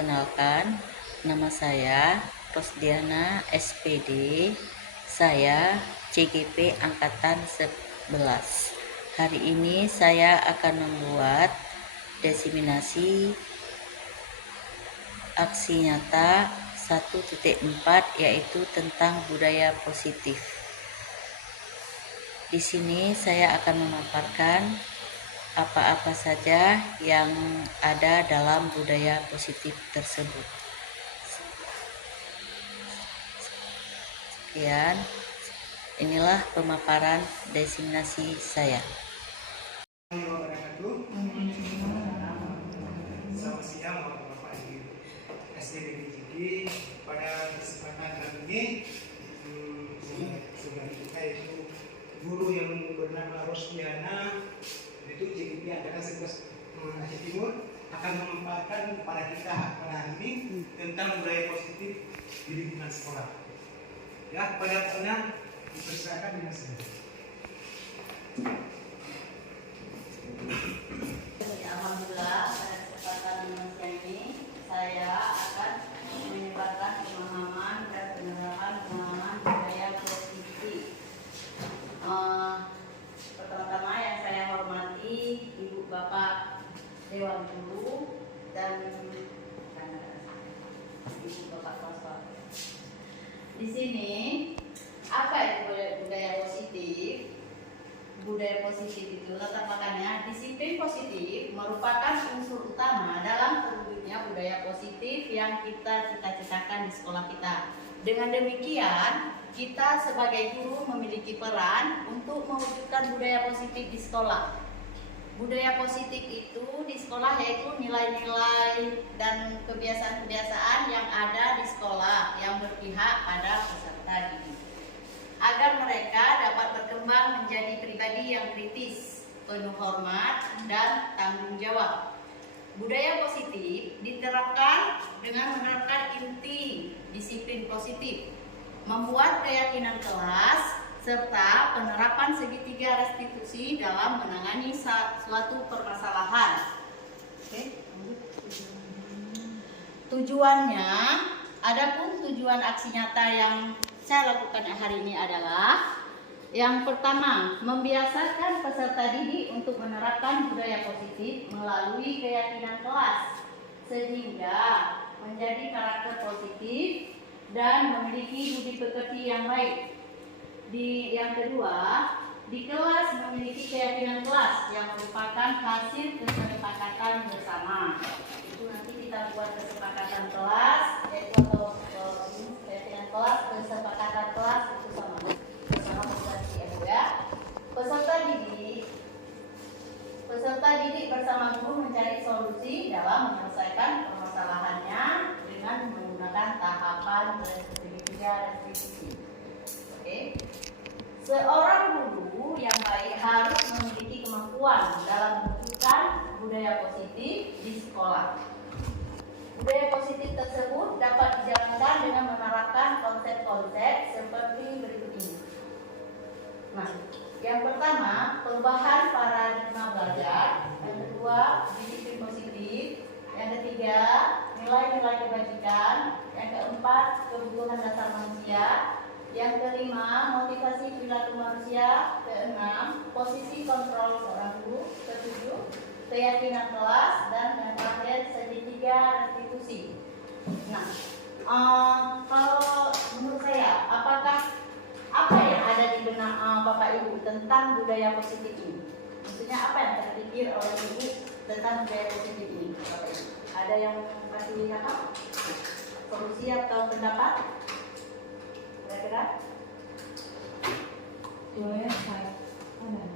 Perkenalkan, nama saya Rosdiana SPD. Saya CGP Angkatan 11. Hari ini saya akan membuat diseminasi aksi nyata 1.4, yaitu tentang budaya positif. Di sini saya akan memaparkan apa-apa saja yang ada dalam budaya positif tersebut. Sekian, inilah pemaparan diseminasi saya. Selamat siang Bapak-Bapak di SDBGG. Pada kesempatan kali ini saudara kita itu guru yang bernama Rosdiana, itu JGP Angkatan 11 Aceh Timur, akan memaparkan kepada kita pada hari ini tentang budaya positif di lingkungan sekolah. Ya, pada pokoknya dipersilakan dengan senang. Alhamdulillah, pada kesempatan siang ini saya akan menyebarkan pemahaman dan penerapan pemahaman budaya positif. Pertama-tama yang saya hormati Ibu Bapak Dewan Guru dan Ibu Bapak Kelas. Di sini apa itu budaya positif? Budaya positif itu latar belakangnya disiplin positif merupakan unsur utama dalam terwujudnya budaya positif yang kita cita-citakan di sekolah kita. Dengan demikian, kita sebagai guru memiliki peran untuk mewujudkan budaya positif di sekolah. Budaya positif itu di sekolah yaitu nilai-nilai dan kebiasaan-kebiasaan yang ada di sekolah yang berpihak pada peserta didik, agar mereka dapat berkembang menjadi pribadi yang kritis, penuh hormat, dan tanggung jawab. Budaya positif diterapkan dengan menerapkan inti disiplin positif, membuat keyakinan kelas, serta penerapan segitiga restitusi dalam menangani suatu permasalahan. Tujuannya, adapun tujuan aksi nyata yang saya lakukan hari ini adalah yang pertama, membiasakan peserta didik untuk menerapkan budaya positif melalui keyakinan kelas sehingga menjadi karakter positif dan memiliki budi pekerti yang baik. Yang kedua, di kelas memiliki keyakinan kelas yang merupakan hasil kesepakatan bersama. Itu nanti kita buat kesepakatan kelas, yaitu atau keyakinan kelas, kesepakatan kelas itu sama organisasi ya. Peserta didik bersama guru mencari solusi dalam menyelesaikan permasalahannya dengan menggunakan tahapan segitiga restitusi. Oke. Seorang guru yang baik harus memiliki kemampuan dalam mewujudkan budaya positif di sekolah. Budaya positif tersebut dapat dijalankan dengan menerapkan konsep-konsep seperti berikut ini. Nah, yang pertama, perubahan paradigma belajar. Yang kedua, disiplin positif. Yang ketiga, nilai-nilai kebajikan. Yang keempat, kebutuhan dasar manusia. Yang kelima, motivasi perilaku manusia. Keenam, posisi kontrol seorang guru. Ketujuh, keyakinan kelas. Dan yang terakhir, segitiga restitusi. Nah, kalau menurut saya, apa yang ada di benak Bapak Ibu tentang budaya positif ini? Maksudnya apa yang terpikir oleh Ibu tentang budaya positif ini, Bapak Ibu? Ada yang kasih solusi atau pendapat? Kira-kira? Boleh saya ada.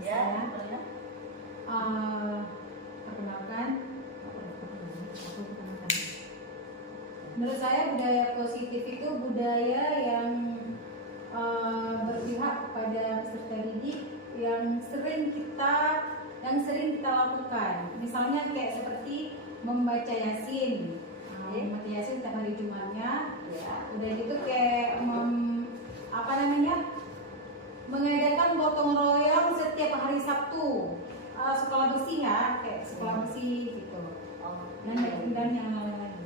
Ya. Perkenalkan. Menurut saya budaya positif itu budaya yang berpihak kepada peserta didik yang sering kita lakukan. Misalnya kayak seperti membaca Yasin. Membaca Yasin setiap hari Jumatnya. Ya. Udah gitu kayak mengadakan gotong royong setiap hari Sabtu. Sekolah bersih ya, kayak sekolah bersih gitu. dan yang lain lagi.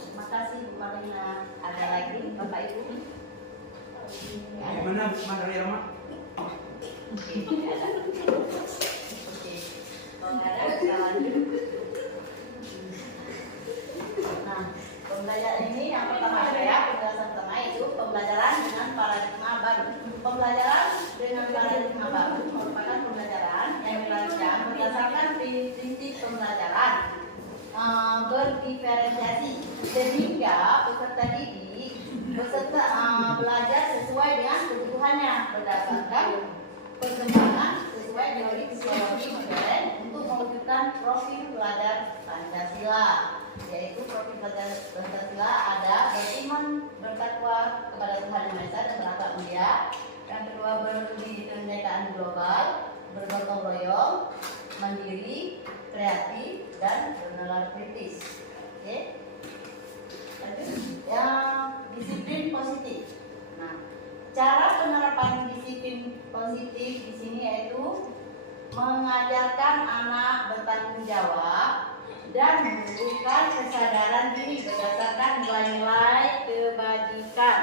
Terima kasih Bu Marina. Ada lagi Bapak Ibu? Gimana Bu Mandari Rama? Oke. Kalau nggak ada kita lanjut. Nah, pembelajaran ini yang pertama penjelasan pertama itu pembelajaran dengan paradigma baru. Pembelajaran dengan paradigma baru merupakan pembelajaran yang dirancang berdasarkan prinsip pembelajaran berdiferensiasi sehingga peserta didik belajar sesuai dengan kebutuhannya berdasarkan perkembangan sesuai teori psikologi modern untuk mewujudkan profil pelajar Pancasila, yaitu profil pelajar Pancasila ada beriman, bertakwa kepada Tuhan Yang Maha Esa dan berakhlak mulia. Yang kedua, berdiri kebinekaan global, bergotong royong, mandiri, kreatif, dan bernalar kritis. Oke. Lanjut. Yang disiplin positif. Nah, cara penerapan disiplin positif di sini yaitu mengajarkan anak bertanggung jawab dan menumbuhkan kesadaran diri berdasarkan nilai-nilai kebajikan.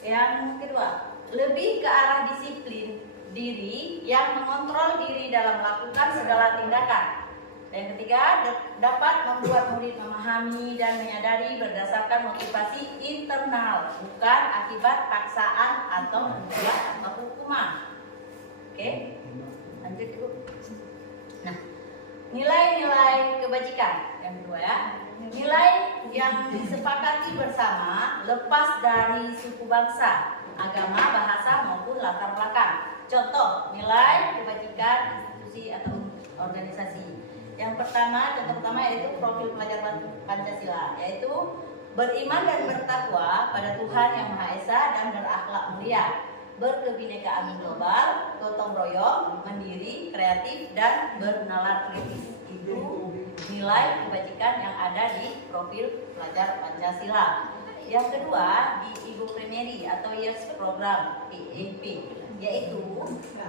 Yang kedua, lebih ke arah disiplin diri yang mengontrol diri dalam melakukan segala tindakan. Dan ketiga, dapat membuat murid memahami dan menyadari berdasarkan motivasi internal, bukan akibat paksaan atau ujian atau hukuman. Oke, lanjut Ibu. Nah, nilai-nilai kebajikan yang kedua ya. Nilai yang disepakati bersama lepas dari suku bangsa, agama, bahasa maupun latar belakang. Contoh, nilai kebajikan institusi atau organisasi. Yang pertama, contoh pertama yaitu profil pelajar Pancasila, yaitu beriman dan bertakwa pada Tuhan Yang Maha Esa dan berakhlak mulia, berkebinekaan global, gotong royong, mandiri, kreatif, dan bernalar kritis. Itu nilai kebajikan yang ada di profil pelajar Pancasila. Yang kedua, di Ibu Primary atau Years Program (IEP), yaitu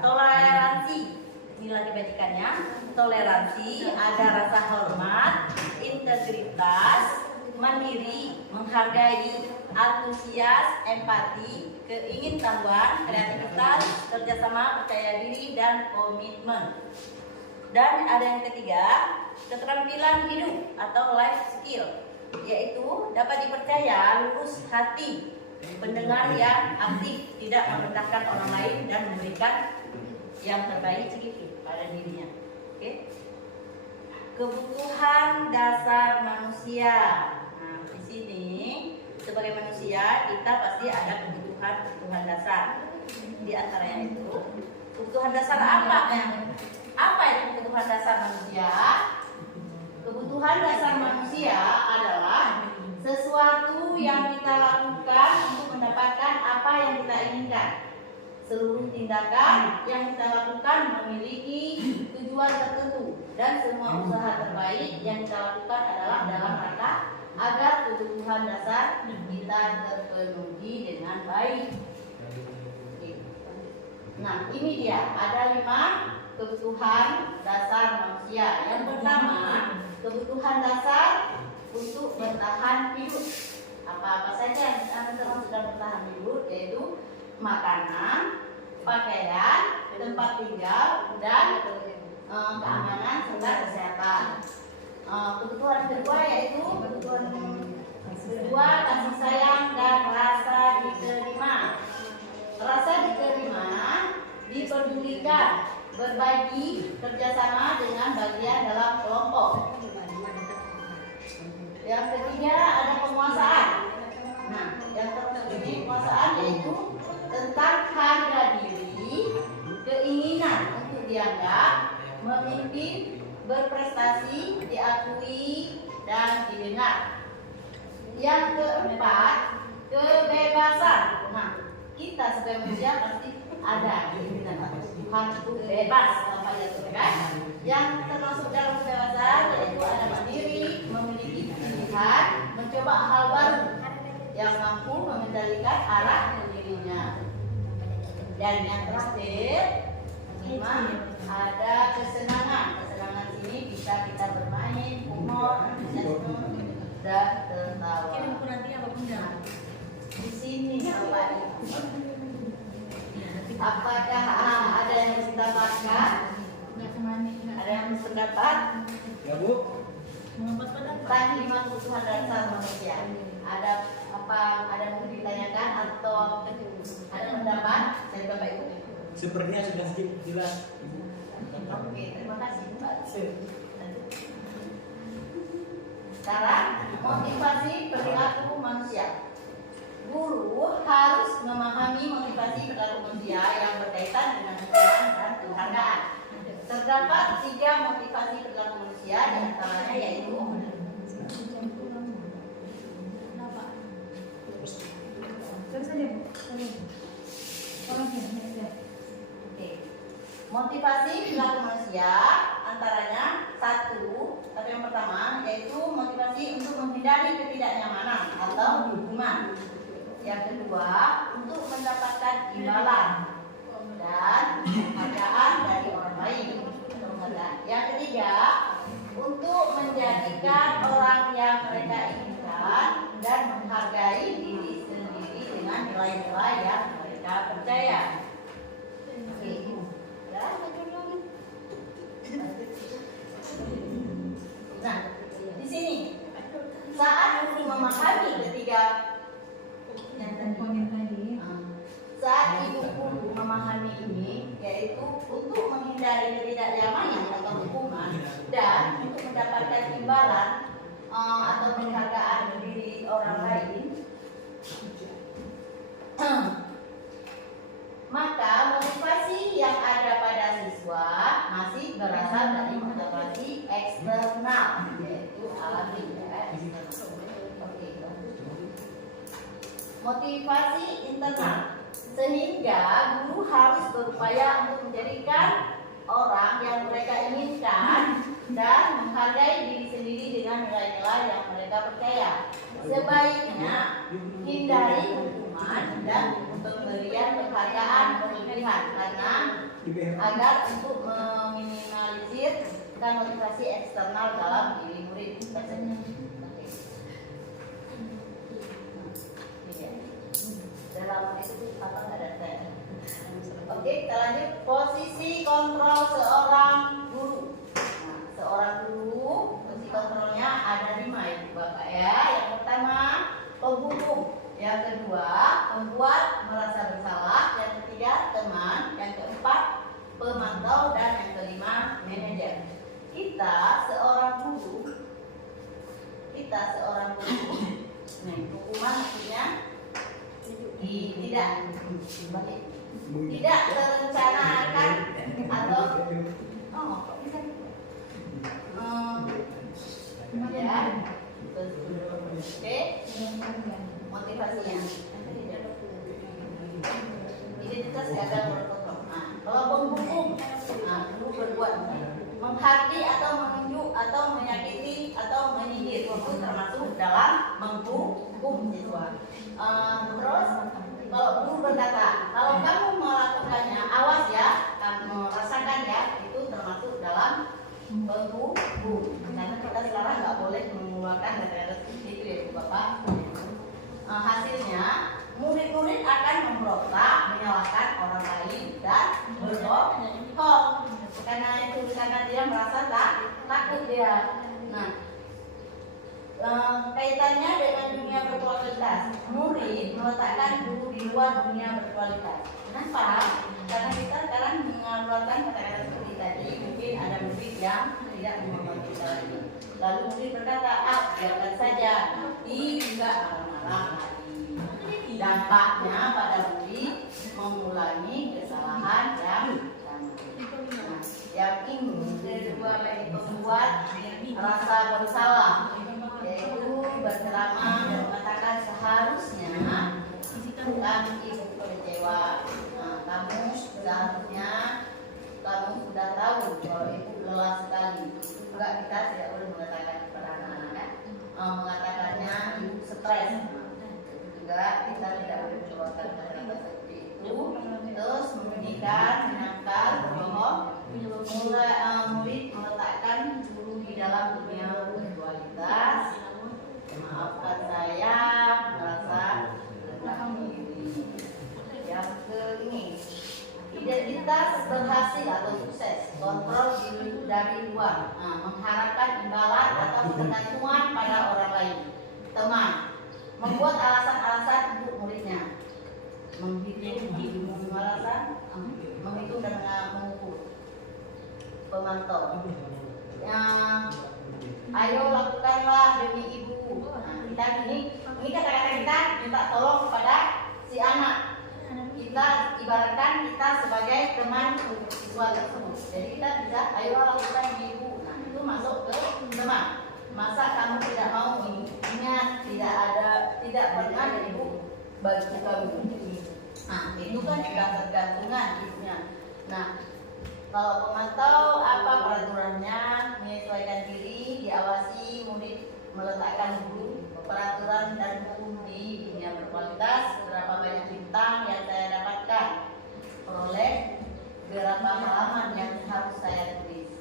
toleransi. Nilai kebajikannya toleransi, ada rasa hormat, integritas, mandiri, menghargai, antusias, empati, keingintahuan, kreativitas, kerjasama, percaya diri, dan komitmen. Dan ada yang ketiga, keterampilan hidup atau life skill, yaitu dapat dipercaya, lurus hati, pendengar yang aktif, tidak merendahkan orang lain, dan memberikan yang terbaik sedikit pada dirinya. Oke. Kebutuhan dasar manusia. Nah, di sini sebagai manusia kita pasti ada kebutuhan dasar. Di antaranya itu kebutuhan dasar apa itu kebutuhan dasar manusia? Kebutuhan dasar manusia adalah sesuatu yang kita lakukan untuk mendapatkan apa yang kita inginkan. Seluruh tindakan yang kita lakukan memiliki tujuan tertentu dan semua usaha terbaik yang kita lakukan adalah dalam rangka agar kebutuhan dasar kita terpenuhi dengan baik. Nah, ini dia ada 5 kebutuhan dasar manusia. Yang pertama, kebutuhan dasar untuk bertahan hidup. Apa-apa saja yang termasuk dalam bertahan hidup, yaitu makanan, pakaian, tempat tinggal, dan keamanan serta kesehatan. Kebutuhan kedua yaitu kebutuhan kedua kasih sayang dan rasa diterima. Rasa diterima dipedulikan, berbagi, kerjasama dengan bagian dalam kelompok. Yang ketiga ada penguasaan. Nah, yang terpenting penguasaan yaitu tentang harga diri, keinginan untuk dianggap, memimpin, berprestasi, diakui, dan didengar. Yang keempat, kebebasan. Nah, kita sebagai manusia pasti ada keinginan Tuhan itu bebas tanpa jatuh kan? Yang termasuk dalam kebebasan yaitu ada mandiri, memiliki pilihan, mencoba hal baru yang mampu mengendalikan arah dirinya. Dan yang terakhir, 5, ada kesenangan sini bisa kita bermain, humor, dan tertawa. Di sini Bapak Ibu. Apakah ada yang mendapatkan? Ada yang berpendapat? Ya Bu. Tentang 5 kebutuhan dasar manusia. Ada apa? Ada yang mau ditanyakan atau ada pendapat dari Bapak Ibu? Sepertinya sudah jelas Ibu. Oke, terima kasih Mbak. Sekarang motivasi perilaku manusia. Guru harus memahami motivasi perilaku manusia yang berkaitan dengan hukuman dan penghargaan. Terdapat 3 motivasi perilaku manusia, di antaranya yaitu motivasi perilaku manusia antaranya atau yang pertama yaitu motivasi untuk menghindari ketidaknyamanan atau hukuman. Yang kedua untuk mendapatkan imbalan dan penghargaan dari orang lain. Yang ketiga untuk menjadikan orang yang mereka inginkan dan menghargai diri sendiri dengan nilai-nilai yang mereka percaya. Nah, di sini saat guru memahami ketiga komponen tadi. saat ibu guru memahami ini, yaitu untuk menghindari ketidaknyamanan atau hukuman dan untuk mendapatkan imbalan atau penghargaan diri orang lain, maka motivasi yang ada pada siswa masih berasal dari motivasi eksternal, yaitu alami ya. Motivasi internal, sehingga guru harus berupaya untuk menjadikan orang yang mereka inginkan dan menghargai diri sendiri dengan nilai-nilai yang mereka percaya. Sebaiknya hindari hukuman dan pemberian penghargaan berlebihan karena agar untuk meminimalisir motivasi eksternal dalam diri murid tersebut. Dalam itu apa ada tanya? Oke, kita lanjut. Posisi kontrol seorang guru. Nah, seorang guru, posisi kontrolnya ada 5 ya Bapak ya. Yang pertama penghukum, yang kedua pembuat merasa bersalah, yang ketiga teman, yang keempat pemantau, dan yang kelima manajer. Kita seorang guru, nih hukuman maksudnya tidak terencanakan atau kok bisa ya. Oke, motivasinya identitas gagal berkotok. Nah, kalau penghukum, guru berbuat menghakimi atau menunjuk atau menyakiti atau menyindir, itu termasuk dalam menghukum siswa. Terus kalau guru berkata, kalau kamu melakukannya, awas ya, kamu rasakan ya, itu termasuk dalam menghukum. Karena kita sekarang nggak boleh mengeluarkan kata-kata seperti itu ya Bu Bapak. Hasilnya murid-murid akan memberontak, menyalahkan orang lain dan berbohong. Karena dia merasa takut dia. Nah, kaitannya dengan dunia berkualitas. Murid meletakkan guru di luar dunia berkualitas. Kenapa? Karena kita sekarang mengeluarkan kata-kata seperti tadi. Mungkin ada murid yang tidak memahami kita lagi. Lalu murid berkata, biarkan saja. Tidak marah-marah lagi. Dampaknya pada murid mengulangi kesalahan yang sama. Yang ini kedua membuat rasa bersalah, yaitu berceramah dan mengatakan seharusnya bukan ibu kecewa. Kamu seharusnya kamu sudah tahu kalau ibu lelah sekali. Enggak, kita tidak boleh mengatakan kepada anak-anak, mengatakannya ibu stres. Juga kita tidak boleh mengeluarkan kata-kata seperti itu. Terus membunyikan, menyangkal, berbohong. Murid meletakkan berjuang, mengharapkan imbalan atau ketergantungan pada orang lain. Teman, membuat alasan-alasan untuk muridnya, menghitung alasan, menghitung dan mengukur. Pemantau, ayo lakukanlah demi ibu. Kita ini kata-kata kita minta tolong kepada si anak. Kita ibaratkan kita sebagai teman siswa tersebut. Jadi kita bisa ayo lakukan demi ibu. Nah, itu masuk ke teman. Masa kamu tidak mau ingat tidak pernah dari ibu bagi kamu. Nah, itu kan juga tergantungan ibunya. Nah, kalau pemantau apa peraturannya, menyesuaikan diri, diawasi murid, meletakkan guru, peraturan dan hukum di dunia berkualitas, berapa banyak bintang yang saya dapatkan, peroleh berapa halaman yang harus saya tulis.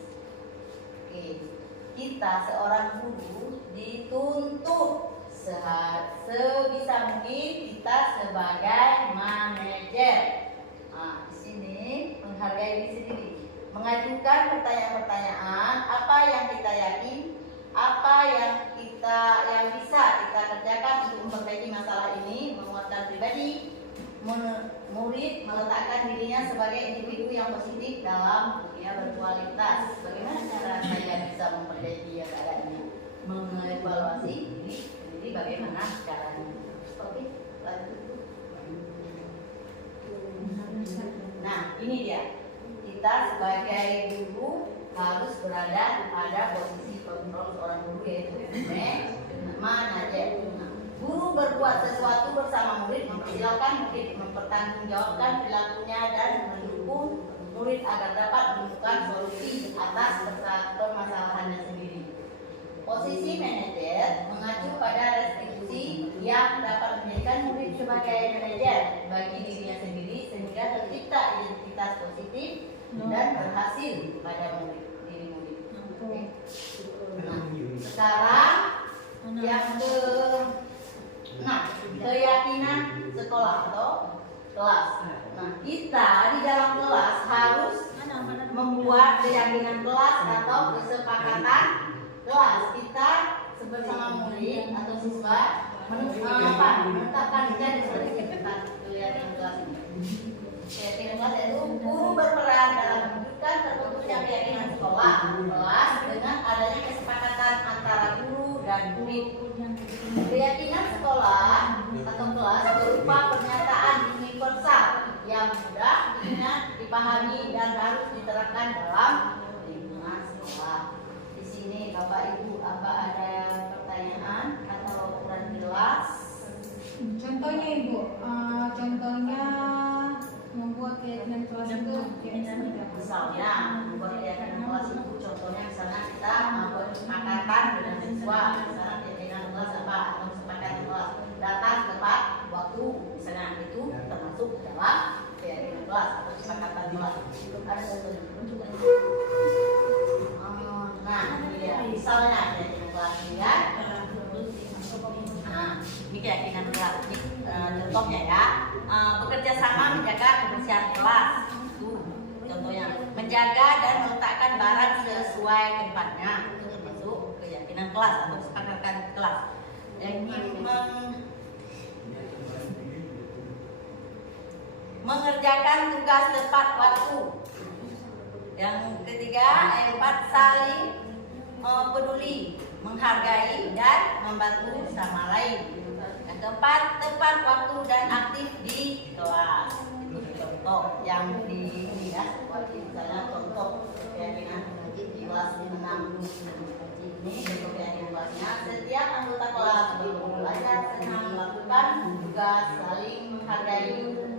Oke, kita seorang guru dituntut sebisa mungkin kita sebagai manajer. Nah, di sini menghargai diri sendiri. Mengajukan pertanyaan-pertanyaan apa yang kita yakin, apa yang bisa kita kerjakan untuk memperbaiki masalah ini, menguatkan pribadi, murid meletakkan dirinya sebagai individu yang positif dalam dunia berkualitas. Bagaimana cara saya bisa memperbaiki keadaan ini? Mengevaluasi diri bagaimana caranya. Oke, lanjut. Nah, ini dia. Kita sebagai guru harus berada pada posisi kontrol seorang guru, yaitu manajer. Guru berbuat sesuatu bersama murid, mempersilahkan murid mempertanggungjawabkan perilakunya dan mendukung murid agar dapat menemukan solusi atas permasalahannya sendiri. Posisi manajer mengacu pada restriksi yang dapat menjadikan murid sebagai manajer bagi dirinya sendiri sehingga tercipta identitas positif dan berhasil pada diri murid. Nah, sekarang yang keyakinan sekolah atau kelas. Nah, kita di dalam kelas harus membuat keyakinan kelas atau kesepakatan kelas. Kita bersama murid atau siswa menetapkan keyakinan kelas ini. Keyakinan kelas itu guru berperan dalam mewujudkan terbentuknya keyakinan sekolah kelas dengan adanya kesepakatan antara guru dan murid. Keyakinan sekolah atau kelas berupa pernyataan universal yang mudah dipahami dan harus diterapkan dalam lingkungan sekolah. Di sini Bapak Ibu, apa ada pertanyaan atau ukuran kelas? Contohnya Ibu, contohnya membuat keyakinan kelas itu misalnya membuat keyakinan kelas itu contohnya misalnya kita membuat kesepakatan dengan siswa, misalnya keyakinan kelas apa atau kesepakatan kelas datang tepat waktu, misalnya itu termasuk dalam keyakinan kelas atau kesepakatan kelas. Ada contohnya. Nah, ini dia. Misalnya keyakinan kelas ini ya. Nah, ini keyakinan kelas ini contohnya ya. Bekerja sama menjaga kebersihan kelas. Itu contohnya. Menjaga dan meletakkan barang sesuai tempatnya. Itu termasuk keyakinan kelas atau kesepakatan kelas. Yang ini mengerjakan tugas tepat waktu. Yang ketiga, empat saling peduli, menghargai dan membantu sama lain. Yang keempat, tepat waktu dan aktif di kelas. Itu contoh yang di ini ya, misalnya contoh keyakinan di kelas 6. Ini bentuk keyakinan kelasnya. Setiap anggota kelas belajar senang melakukan tugas, saling menghargai,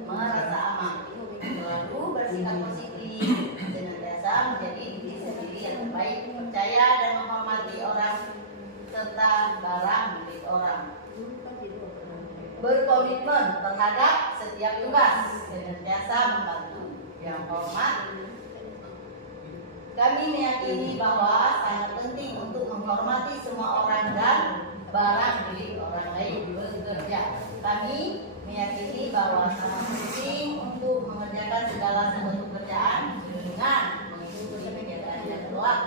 merasa aman, lalu bersikap positif, senantiasa menjadi diri sendiri yang terbaik, percaya dan menghormati orang serta barang milik orang, berkomitmen terhadap setiap tugas, senantiasa membantu, yang hormat. Kami meyakini bahwa sangat penting untuk menghormati semua orang dan barang milik orang lain bekerja. Kami meyakini bahwa sangat penting untuk mengerjakan segala sesuatu pekerjaan dengan mengikuti kegiatan yang telah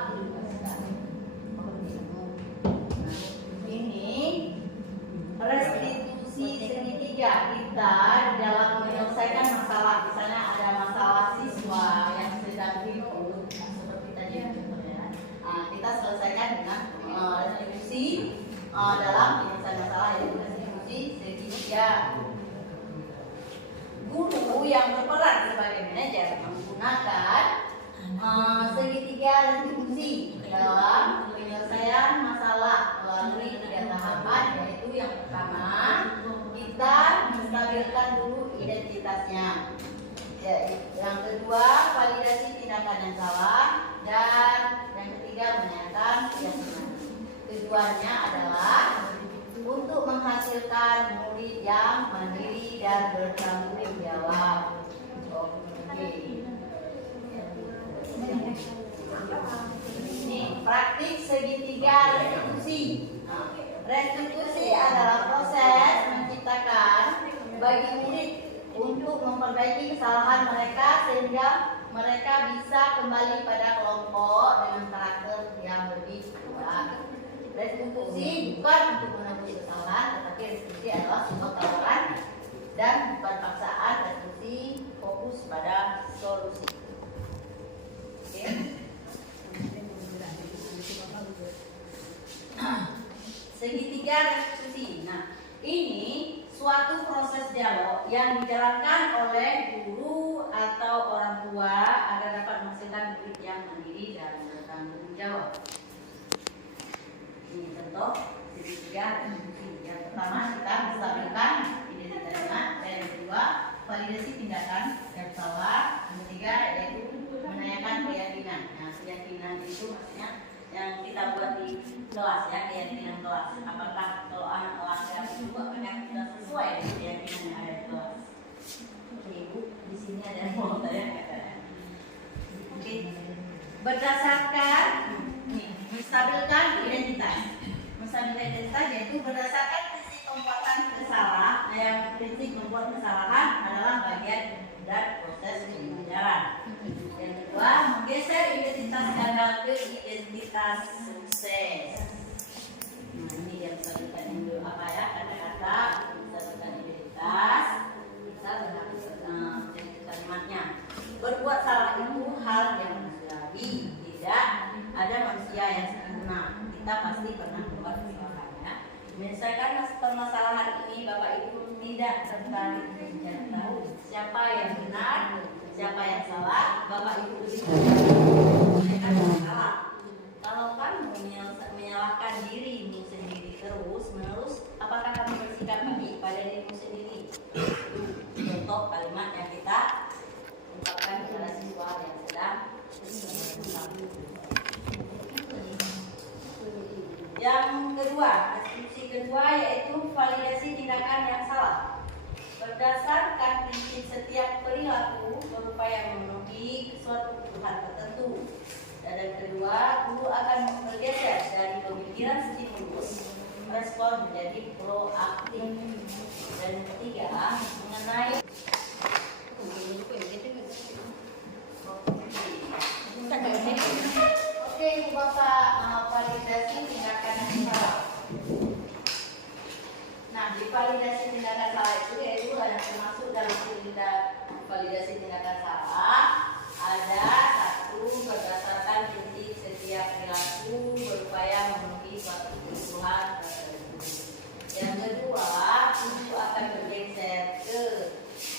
ketiga, kita dalam menyelesaikan masalah, misalnya ada masalah siswa yang sedang ribut, seperti tadi contohnya, kita selesaikan dengan restitusi dalam penyelesaian masalah, yaitu restitusi segitiga. Guru yang berperan sebagai manajer menggunakan segitiga restitusi dalam penyelesaian masalah melalui 3 tahapan, yaitu yang pertama kita menstabilkan dulu identitasnya, yang kedua validasi tindakan yang salah, dan yang ketiga menanyakan keyakinan. Tujuannya adalah untuk menghasilkan murid yang mandiri dan bertanggung jawab. Oke. Ini praktik segitiga restitusi. Restitusi adalah proses menciptakan bagi murid untuk memperbaiki kesalahan mereka sehingga mereka bisa kembali pada kelompok dengan karakter yang lebih kuat. Restitusi bukan untuk menebus kesalahan, tetapi restitusi adalah sebuah tawaran dan bukan paksaan. Restitusi fokus pada solusi. Oke. Segitiga restitusi. Nah, ini suatu proses dialog yang dijalankan oleh guru atau orang tua agar dapat menghasilkan murid yang mandiri dan bertanggung jawab. Ini contoh segitiga restitusi. Yang pertama kita menstabilkan identitasnya, dan yang kedua validasi tindakan yang salah, yang ketiga yaitu menanyakan keyakinan. Nah, keyakinan itu maksudnya yang kita buat di kelas ya, keyakinan kelas. Apakah kalau anak kelas itu apakah sudah sesuai dengan keyakinan yang ada di kelas? Oke, Ibu, di sini ada yang mau tanya. Oke, berdasarkan menstabilkan identitas. Menstabilkan identitas yaitu berdasarkan prinsip pembuatan kesalahan. Yang prinsip membuat kesalahan adalah bagian dan proses pembelajaran. Yang kedua, menggeser identitas gagal ke identitas sukses. Nah, ini yang menstabilkan dulu apa ya, kata-kata menstabilkan identitas. Kita berarti kalimatnya. Berbuat salah itu hal yang manusiawi, tidak ada manusia yang sempurna. Kita pasti pernah membuat kesalahannya. Menyelesaikan permasalahan ini, Bapak Ibu tidak tertarik mencari tahu siapa yang benar, siapa yang salah. Bapak Ibu lebih menyelesaikan masalah. Kalau kamu menyalahkan dirimu sendiri terus-menerus, apakah kamu bersikap baik pada dirimu sendiri? Contoh kalimat yang kita ungkapkan kepada siswa yang sedang yang kedua, restitusi kedua yaitu validasi tindakan yang salah. Berdasarkan prinsip setiap perilaku berupaya memenuhi suatu kebutuhan tertentu. Dan yang kedua, guru akan bergeser dari pemikiran stimulus respon menjadi proaktif. Dan yang ketiga, mengenai Oke, Ibu Bapak, validasi tindakan yang salah. Nah, di validasi tindakan salah itu yaitu ada termasuk dalam validasi tindakan salah ada satu, berdasarkan prinsip setiap perilaku berupaya memenuhi suatu kebutuhan tertentu. Yang kedua, guru akan bergeser ke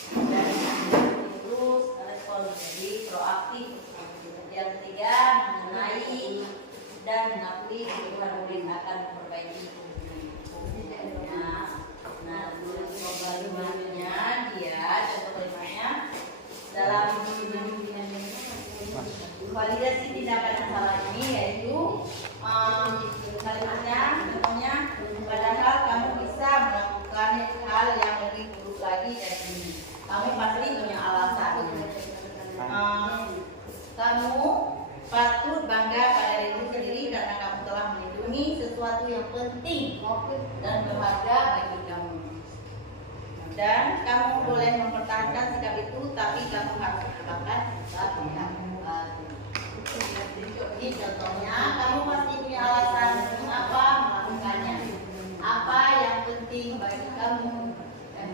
dari terus respon menjadi proaktif. Yang ketiga, mengenai dan mengakui kebutuhan murid akan memperbaiki. Nah, dulu kalimatnya dia contoh kalimatnya dalam validasi tindakan yang salah ini yaitu kalimatnya contohnya, padahal kamu bisa melakukan hal yang lebih buruk lagi dari ini. Kamu pasti punya alasan. Kamu patut bangga pada dirimu sendiri karena kamu telah melindungi sesuatu yang penting dan berharga bagi kamu. Dan kamu boleh mempertahankan sikap itu, tapi kamu harus mengatakan pihak baru. Ini contohnya, kamu pasti punya alasan mengapa melakukannya. Apa yang penting bagi kamu? Yang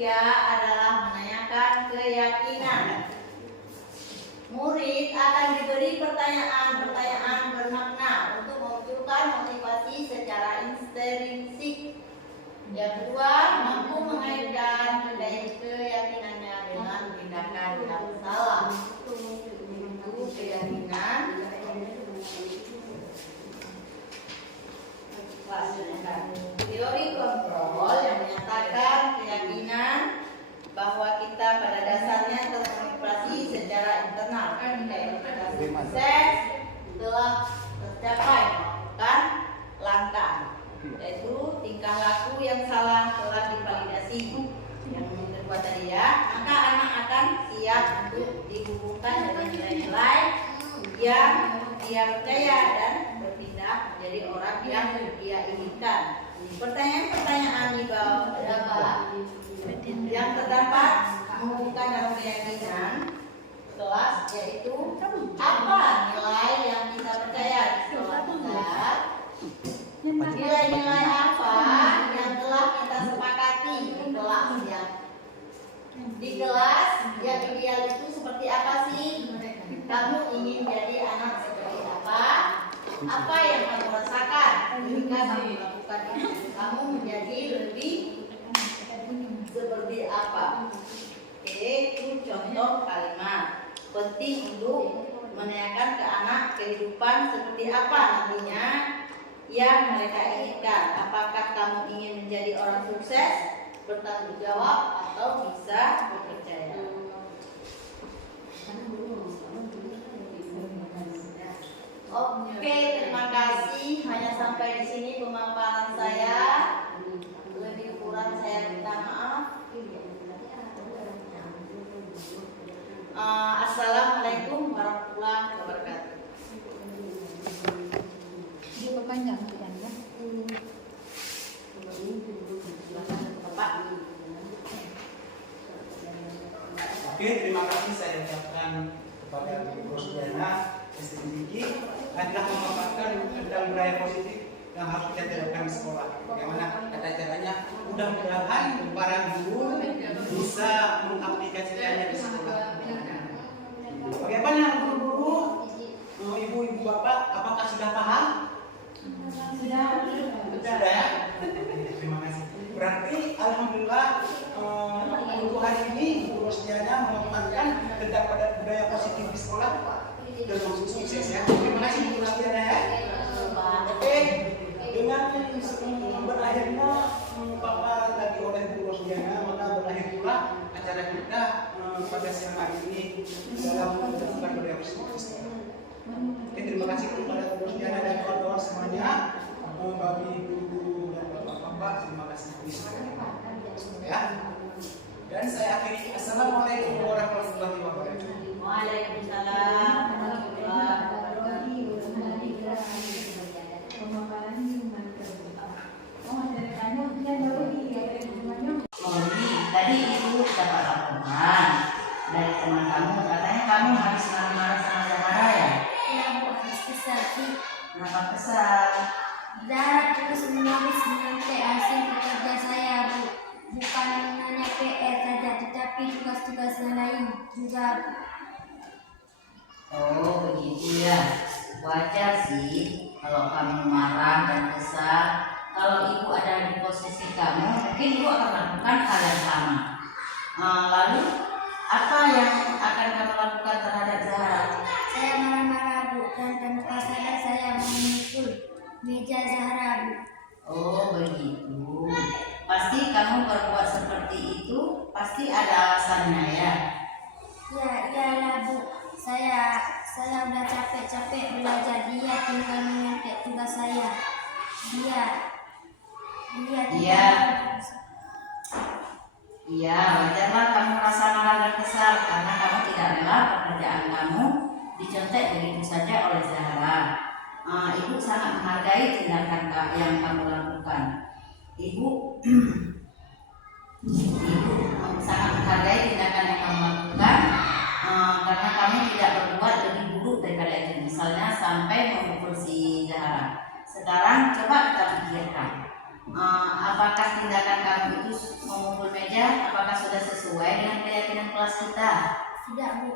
ketiga adalah menanyakan keyakinan. Murid akan diberi pertanyaan-pertanyaan bermakna untuk memunculkan motivasi secara intrinsik. Yang kedua, mampu mengaitkan keyakinannya dengan tindakan yang salah. Itu keyakinan. Teori kontrol yang menyatakan keyakinan bahwa kita pada dasarnya termotivasi secara internal, kayak sukses telah tercapai melakukan langkah, yaitu tingkah laku yang salah telah divalidasi. Yang kedua tadi ya, maka anak akan siap untuk dihubungkan dengan nilai-nilai yang dia percaya dan bertindak menjadi orang yang dia inginkan. Pertanyaan-pertanyaan di bawah yang terdapat menghubungkan dalam keyakinan kelas, yaitu apa nilai yang kita percaya di sekolah kita, nilai-nilai apa yang telah kita sepakati di kelas yang ideal itu seperti apa sih? Kamu ingin jadi anak seperti apa yang kamu rasakan ketika kamu melakukan itu? Kamu menjadi lebih seperti apa? Oke, itu contoh kalimat. Penting untuk menanyakan ke anak kehidupan seperti apa nantinya yang mereka inginkan. Apakah kamu ingin menjadi orang sukses, bertanggung jawab, atau bisa bekerja? Oke, terima kasih. Hanya sampai di sini pemaparan saya. Lebih kurang saya minta maaf. Assalamualaikum warahmatullahi wabarakatuh. Juga panjang kan ya. Bapak. Oke, terima kasih saya ucapkan kepada Bu Rosdiana STMDG adalah memaparkan tentang budaya positif yang harus kita terapkan di sekolah. Bagaimana kata caranya? Mudah-mudahan para guru bisa mengaplikasikannya di sekolah. Bagaimana guru-guru, ibu-ibu bapak, apakah sudah paham? Sudah. Sudah ya? Terima kasih. Berarti alhamdulillah untuk hari ini Bu Rosdiana memaparkan tentang budaya positif di sekolah termasuk sukses ya. Terima kasih Bu Rosdiana ya. Oke, dengan berakhirnya paparan tadi oleh Bu Rosdiana, maka berakhir pula acara kita pada siang hari ini dalam menentukan budaya positif di sekolah. Oke, terima kasih kepada Bu Rosdiana dan kawan-kawan semuanya. Bagi guru dan bapak-bapak, terima kasih ya. Dan saya akhiri. Assalamualaikum warahmatullahi wabarakatuh. Waalaikumsalam warahmatullahi wabarakatuh. Pemaparan lingkungan terbuka. Oh, ada tanya dia Loli, ada lingkungannya. Tadi ibu dapat laporan dari teman kamu, katanya kamu habis marah-marah sama Zahra ya? Ya Bu, habis kesal. Kenapa kesal? Zahra terus menulis dengan hasil pekerja saya Bu. Bukan hanya PR saja, tetapi tugas-tugas yang lain juga Bu. Oh begitu ya. Wajar sih kalau kamu marah dan kesal. Kalau ibu ada di posisi kamu, mungkin ibu akan melakukan hal yang sama. Lalu apa yang akan kamu lakukan terhadap Zahra? Saya marah-marah Bu, dan tanpa sadar saya memukul meja Zahra Bu. Oh begitu. Pasti kamu berbuat seperti itu, pasti ada alasannya ya. Ya, iyalah Bu. Saya udah capek-capek belajar, dia tinggal menyantet tugas saya. Dia Iya, wajarlah kamu rasa marah dan kesal karena kamu tidak rela pekerjaan kamu dicontek begitu saja oleh Zahra. Ibu sangat menghargai tindakan yang kamu lakukan. Ibu sangat menghargai tindakan yang kamu lakukan karena kamu tidak berbuat lebih buruk daripada itu. Misalnya sampai memukul si Zahra. Sekarang coba kita pikirkan, apakah tindakan kamu itu memukul meja, apakah kelas kita? Tidak, Bu.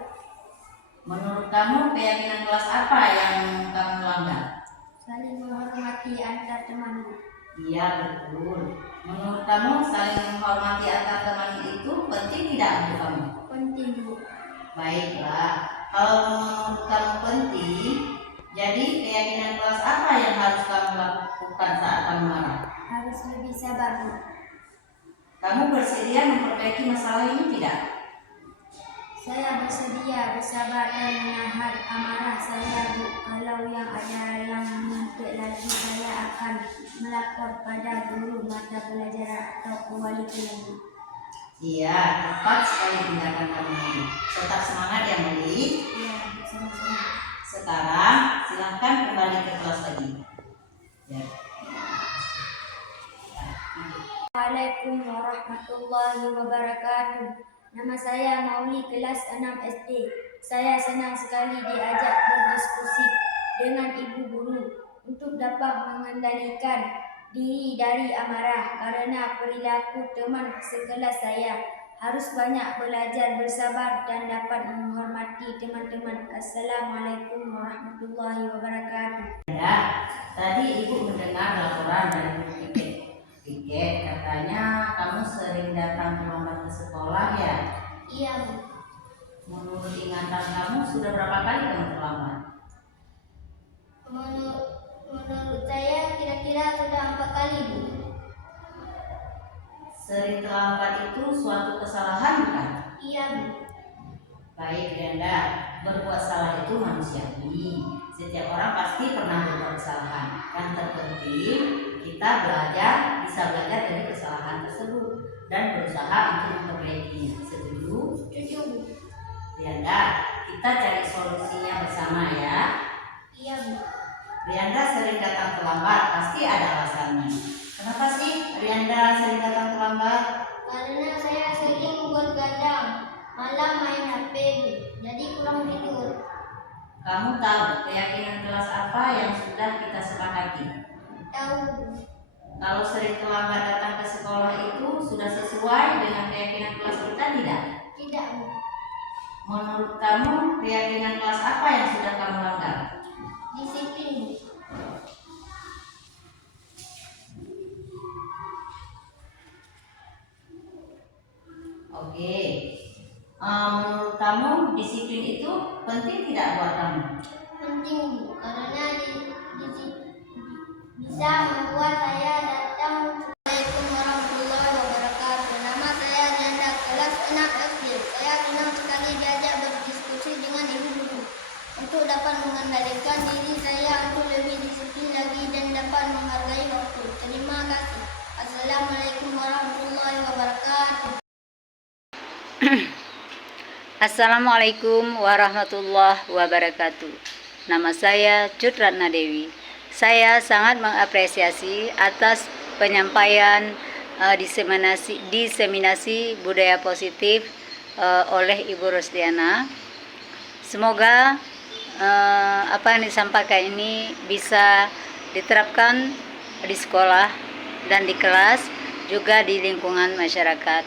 Menurut kamu keyakinan kelas apa yang kamu langgar? Saling menghormati antar teman, Bu. Iya, betul. Menurut kamu saling menghormati antar teman itu penting tidak untuk kamu? Penting, Bu. Baiklah, kalau menurut kamu penting, jadi keyakinan kelas apa yang harus kamu lakukan saat kamu marah? Harus lebih sabar, Bu. Kamu bersedia memperbaiki masalah ini tidak? Saya bersedia bersabar dan menahan amarah saya, Bu. Kalau yang ada yang menuntut lagi, saya akan melapor pada guru mata pelajaran atau wali kelas. Iya, tepat sekali tindakan kamu ini. Tetap semangat ya, Meli. Ya, sama-sama. Sekarang silahkan kembali ke kelas lagi. Ya. Assalamualaikum warahmatullahi wabarakatuh. Nama saya Mauli, kelas 6 SD. Saya senang sekali diajak berdiskusi dengan ibu guru untuk dapat mengendalikan diri dari amarah karena perilaku teman sekelas saya. Harus banyak belajar bersabar dan dapat menghormati teman-teman. Assalamualaikum warahmatullahi wabarakatuh. Ya, tadi ibu mendengar laporan dari Bu Piket, katanya kamu sering datang terlambat ke sekolah ya? Iya, Bu. Menurut ingatan kamu sudah berapa kali kamu terlambat? Menurut saya kira-kira sudah 4 kali, Bu. Sering terlambat itu suatu kesalahan bukan? Iya, Bu. Baik, Rianda, berbuat salah itu manusiawi. Setiap orang pasti pernah berbuat kesalahan. Yang terpenting kita bisa belajar dari kesalahan tersebut dan berusaha untuk memperbaikinya. Setuju? Setuju, Bu. Rianda, kita cari solusinya bersama ya. Iya, Bu. Rianda sering datang terlambat, pasti ada alasannya. Kenapa sih Rianda sering datang terlambat? Karena saya sering bergadang, malam main HP, Bu. Jadi kurang tidur. Kamu tahu keyakinan kelas apa yang sudah kita sepakati? Tahu, Bu. Kalau sering terlambat datang ke sekolah itu sudah sesuai dengan keyakinan kelas kita tidak? Tidak, Bu. Menurut kamu keyakinan kelas apa yang sudah kamu langgar? Disiplin, Bu. Oke. Menurut kamu disiplin itu penting tidak buat kamu? Penting, Bu. Karena bisa membuat saya datang. Assalamualaikum warahmatullahi wabarakatuh. Nama saya Rianda, kelas 6 SD. Saya senang sekali diajak berdiskusi dengan ibu guru untuk dapat mengendalikan diri saya untuk lebih disiplin lagi dan dapat menghargai waktu. Terima kasih. Assalamualaikum warahmatullahi wabarakatuh. Assalamualaikum warahmatullahi wabarakatuh. Nama saya Cut Ratna Dewi. Saya sangat mengapresiasi atas penyampaian diseminasi budaya positif oleh Ibu Rosdiana. Semoga apa yang disampaikan ini bisa diterapkan di sekolah dan di kelas, juga di lingkungan masyarakat.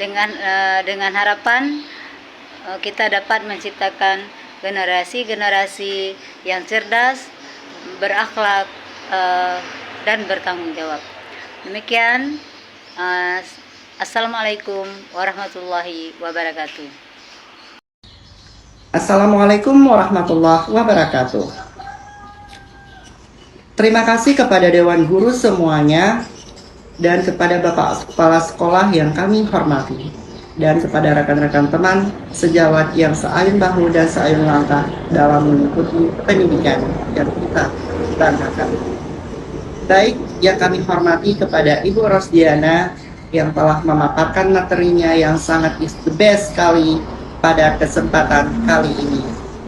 Dengan harapan kita dapat menciptakan generasi-generasi yang cerdas, berakhlak, dan bertanggung jawab. Demikian, Assalamualaikum warahmatullahi wabarakatuh. Assalamualaikum warahmatullahi wabarakatuh. Terima kasih kepada Dewan Guru semuanya dan kepada Bapak Kepala Sekolah yang kami hormati, dan kepada rekan-rekan teman sejawat yang seayun bahu dan seayun langkah dalam mengikuti pendidikan yang kita banggakan. Baik, yang kami hormati kepada Ibu Rosdiana yang telah memaparkan materinya yang sangat the best sekali pada kesempatan kali ini.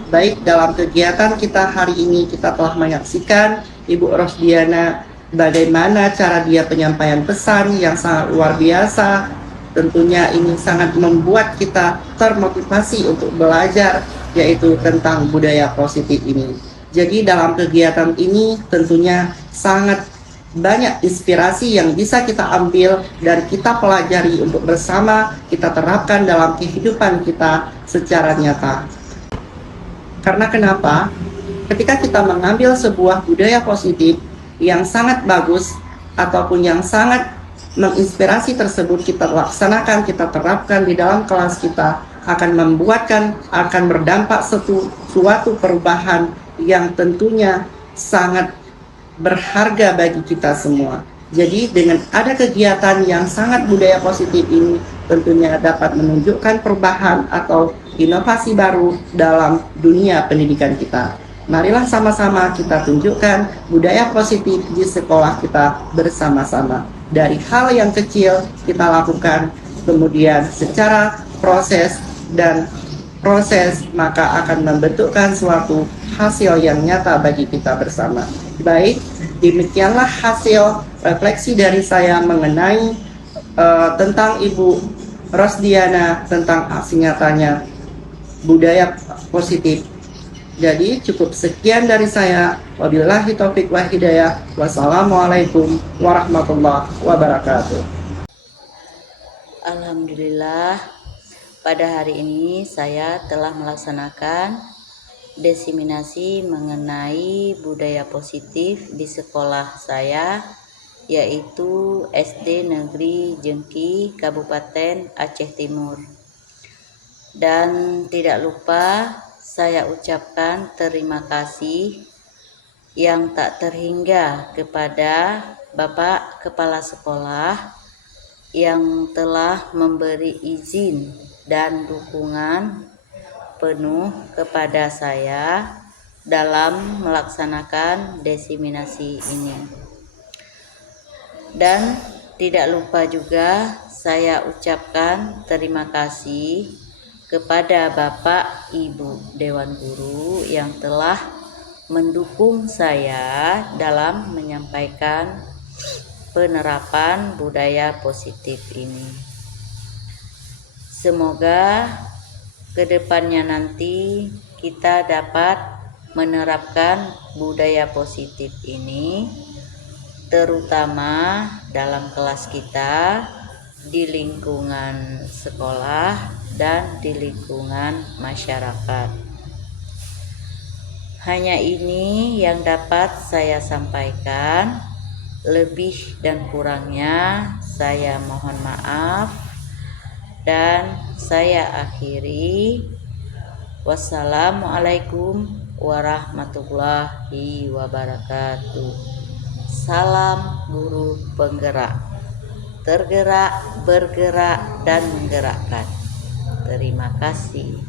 Baik, dalam kegiatan kita hari ini kita telah menyaksikan Ibu Rosdiana bagaimana cara dia penyampaian pesan yang sangat luar biasa. Tentunya ini sangat membuat kita termotivasi untuk belajar, yaitu tentang budaya positif ini. Jadi dalam kegiatan ini tentunya sangat banyak inspirasi yang bisa kita ambil dan kita pelajari untuk bersama kita terapkan dalam kehidupan kita secara nyata. Karena kenapa? Ketika kita mengambil sebuah budaya positif yang sangat bagus ataupun yang sangat menginspirasi tersebut kita laksanakan, kita terapkan di dalam kelas kita, akan berdampak suatu perubahan yang tentunya sangat berharga bagi kita semua. Jadi dengan ada kegiatan yang sangat budaya positif ini tentunya dapat menunjukkan perubahan atau inovasi baru dalam dunia pendidikan kita. Marilah sama-sama kita tunjukkan budaya positif di sekolah kita bersama-sama. Dari hal yang kecil kita lakukan, kemudian secara proses maka akan membentukkan suatu hasil yang nyata bagi kita bersama. Baik, demikianlah hasil refleksi dari saya mengenai tentang Ibu Rosdiana tentang aksi nyatanya budaya positif. Jadi cukup sekian dari saya. Wabillahi taufik wal hidayah. Wassalamualaikum warahmatullahi wabarakatuh. Alhamdulillah, pada hari ini saya telah melaksanakan diseminasi mengenai budaya positif di sekolah saya, yaitu SD Negeri Jengki, Kabupaten Aceh Timur. Dan tidak lupa saya ucapkan terima kasih yang tak terhingga kepada Bapak Kepala Sekolah yang telah memberi izin dan dukungan penuh kepada saya dalam melaksanakan diseminasi ini. Dan tidak lupa juga saya ucapkan terima kasih kepada Bapak Ibu Dewan Guru yang telah mendukung saya dalam menyampaikan penerapan budaya positif ini. Semoga kedepannya nanti kita dapat menerapkan budaya positif ini, terutama dalam kelas kita, di lingkungan sekolah dan di lingkungan masyarakat. Hanya ini yang dapat saya sampaikan. Lebih dan kurangnya saya mohon maaf dan saya akhiri. Wassalamualaikum warahmatullahi wabarakatuh. Salam guru penggerak, tergerak, bergerak, dan menggerakkan. Terima kasih.